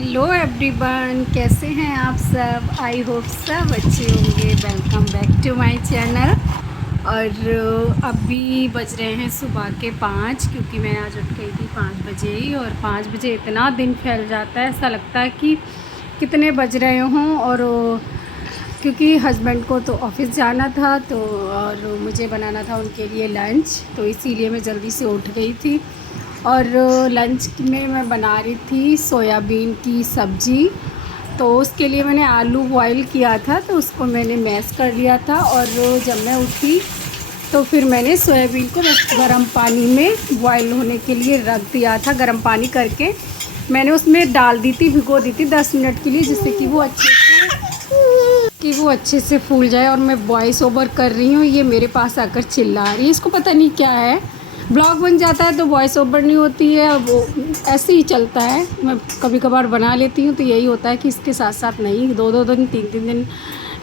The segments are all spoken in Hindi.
हेलो एवरीवन, कैसे हैं आप सब। आई होप सब अच्छे होंगे। Welcome back to my channel. और अभी बज रहे हैं सुबह के 5, क्योंकि मैं आज उठ गई थी 5 बजे ही। और 5 बजे इतना दिन फैल जाता है, ऐसा लगता है कि कितने बज रहे हों। और क्योंकि हस्बैंड को तो ऑफ़िस जाना था, तो और मुझे बनाना था उनके लिए लंच, तो इसीलिए मैं जल्दी से उठ गई थी। और लंच में मैं बना रही थी सोयाबीन की सब्ज़ी। तो उसके लिए मैंने आलू बॉईल किया था, तो उसको मैंने मैश कर लिया था। और जब मैं उठी तो फिर मैंने सोयाबीन को बस गर्म पानी में बॉईल होने के लिए रख दिया था। गर्म पानी करके मैंने उसमें डाल दी थी, भिगो दी थी 10 मिनट के लिए, जिससे कि वो अच्छे से फूल जाए। और मैं वॉइस ओवर कर रही हूँ, ये मेरे पास आकर चिल्ला रही है। इसको पता नहीं क्या है, ब्लॉग बन जाता है तो वॉइस ओवर नहीं होती है, वो ऐसे ही चलता है। मैं कभी कभार बना लेती हूँ तो यही होता है कि इसके साथ साथ नहीं, 2-2 दिन 3-3 दिन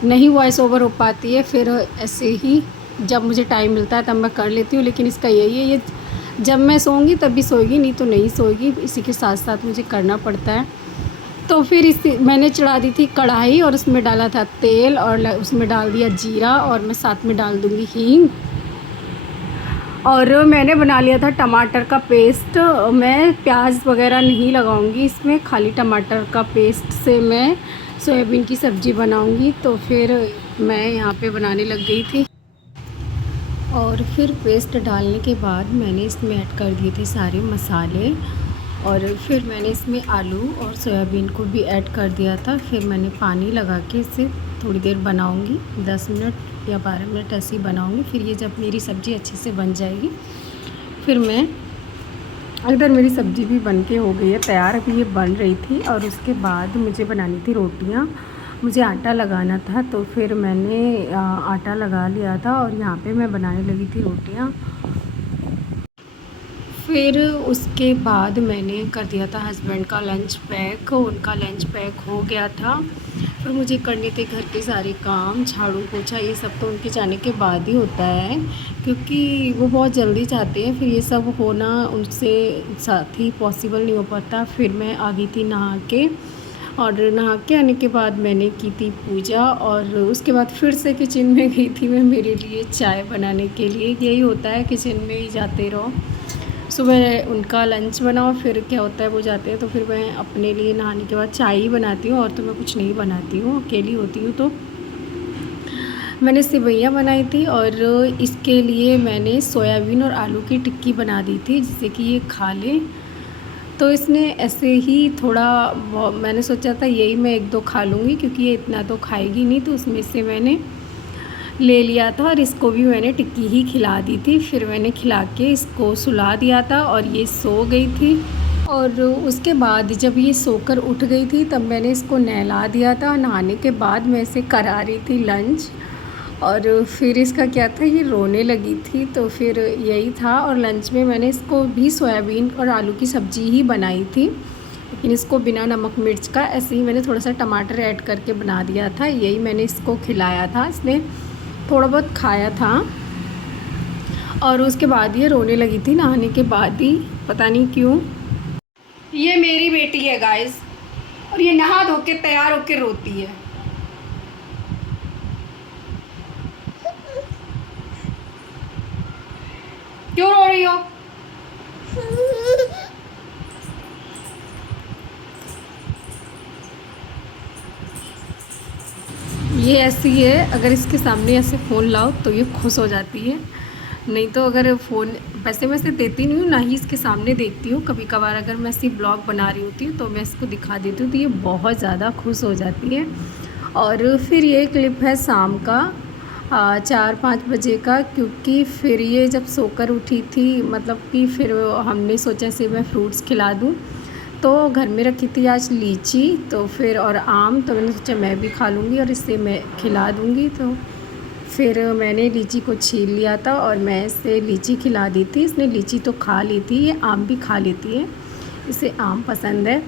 नहीं वॉइस ओवर हो पाती है। फिर ऐसे ही जब मुझे टाइम मिलता है तब मैं कर लेती हूँ। लेकिन इसका यही है, ये जब मैं सोऊंगी तभी सोएगी, नहीं तो नहीं सोएगी। इसी के साथ साथ मुझे करना पड़ता है। तो फिर मैंने चढ़ा दी थी कढ़ाई, और उसमें डाला था तेल, और उसमें डाल दिया जीरा, और मैं साथ में डाल दूँगी हींग। और मैंने बना लिया था टमाटर का पेस्ट। मैं प्याज वगैरह नहीं लगाऊंगी इसमें, खाली टमाटर का पेस्ट से मैं सोयाबीन की सब्ज़ी बनाऊंगी। तो फिर मैं यहाँ पे बनाने लग गई थी। और फिर पेस्ट डालने के बाद मैंने इसमें ऐड कर दिए थे सारे मसाले। और फिर मैंने इसमें आलू और सोयाबीन को भी ऐड कर दिया था। फिर मैंने पानी लगा के इसे थोड़ी देर बनाऊंगी, 10 मिनट या 12 मिनट ऐसे ही बनाऊंगी। फिर ये जब मेरी सब्ज़ी अच्छे से बन जाएगी, फिर मैं इधर मेरी सब्ज़ी भी बन के हो गई है तैयार। अभी ये बन रही थी, और उसके बाद मुझे बनानी थी रोटियाँ। मुझे आटा लगाना था, तो फिर मैंने आटा लगा लिया था, और यहाँ पे मैं बनाने लगी थी रोटियाँ। फिर उसके बाद मैंने कर दिया था हस्बैंड का लंच पैक। उनका लंच पैक हो गया था। फिर मुझे करने थे घर के सारे काम, झाड़ू पोछा, ये सब तो उनके जाने के बाद ही होता है, क्योंकि वो बहुत जल्दी जाते हैं। फिर ये सब होना उनसे साथ ही पॉसिबल नहीं हो पाता। फिर मैं आ गई थी नहा के, और नहा के आने के बाद मैंने की थी पूजा। और उसके बाद फिर से किचन में गई थी मैं मेरे लिए चाय बनाने के लिए। यही होता है, किचन में ही जाते रहो। सुबह उनका लंच बनाओ, फिर क्या होता है वो जाते हैं, तो फिर मैं अपने लिए नहाने के बाद चाय ही बनाती हूँ, और तो मैं कुछ नहीं बनाती हूँ। अकेली होती हूँ तो मैंने सेवइयाँ बनाई थी, और इसके लिए मैंने सोयाबीन और आलू की टिक्की बना दी थी, जिससे कि ये खा लें। तो इसने ऐसे ही थोड़ा मैंने सोचा था यही मैं 1-2 खा लूँगी, क्योंकि ये इतना तो खाएगी नहीं, तो उसमें से मैंने ले लिया था। और इसको भी मैंने टिक्की ही खिला दी थी। फिर मैंने खिला के इसको सुला दिया था, और ये सो गई थी। और उसके बाद जब ये सोकर उठ गई थी, तब मैंने इसको नहला दिया था। नहाने के बाद मैं इसे करा रही थी लंच। और फिर इसका क्या था, ये रोने लगी थी, तो फिर यही था। और लंच में मैंने इसको भी सोयाबीन और आलू की सब्ज़ी ही बनाई थी, लेकिन इसको बिना नमक मिर्च का ऐसे ही मैंने थोड़ा सा टमाटर ऐड करके बना दिया था। यही मैंने इसको खिलाया था, इसने थोड़ा बहुत खाया था। और उसके बाद ये रोने लगी थी नहाने के बाद ही, पता नहीं क्यों। ये मेरी बेटी है गाइस, और ये नहा धो के तैयार होके रोती है। क्यों रो रही हो? ये ऐसी है, अगर इसके सामने ऐसे फ़ोन लाओ तो ये खुश हो जाती है। नहीं तो अगर फ़ोन, वैसे मैं इसे देती नहीं हूँ, ना ही इसके सामने देखती हूँ। कभी कभार अगर मैं इसी ब्लॉग बना रही होती हूँ तो मैं इसको दिखा देती हूँ, तो ये बहुत ज़्यादा खुश हो जाती है। और फिर ये क्लिप है शाम का 4-5 बजे का, क्योंकि फिर ये जब सोकर उठी थी, मतलब कि फिर हमने सोचा इसे मैं फ्रूट्स खिला दूँ। तो घर में रखी थी आज लीची, तो फिर और आम, तो मैंने सोचा मैं भी खा लूँगी और इसे मैं खिला दूँगी। तो फिर मैंने लीची को छील लिया था, और मैं इसे लीची खिला दी थी। इसने लीची तो खा ली थी, ये आम भी खा लेती है, इसे आम पसंद है।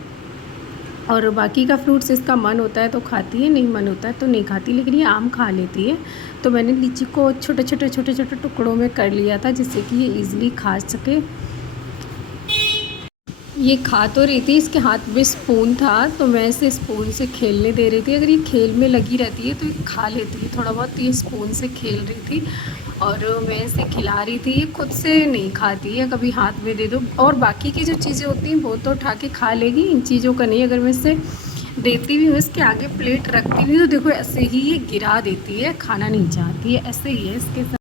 और बाकी का फ्रूट्स इसका मन होता है तो खाती है, नहीं मन होता है तो नहीं खाती, लेकिन ये आम खा लेती है। तो मैंने लीची को छोटे छोटे टुकड़ों में कर लिया था, जिससे कि ये ईज़िली खा सके। ये खा तो रही थी, इसके हाथ में स्पून था तो मैं इसे स्पून से खेलने दे रही थी। अगर ये खेल में लगी रहती है तो ये खा लेती है थोड़ा बहुत। ये स्पून से खेल रही थी और मैं इसे खिला रही थी। ये खुद से नहीं खाती है, कभी हाथ में दे दो। और बाकी की जो चीज़ें होती हैं वो तो उठा के खा लेगी, इन चीज़ों का नहीं। अगर मैं इसे देती भी हूँ, इसके आगे प्लेट रखती भी हूँ तो देखो ऐसे ही ये गिरा देती है, खाना नहीं चाहती है। ऐसे ही है इसके साथ।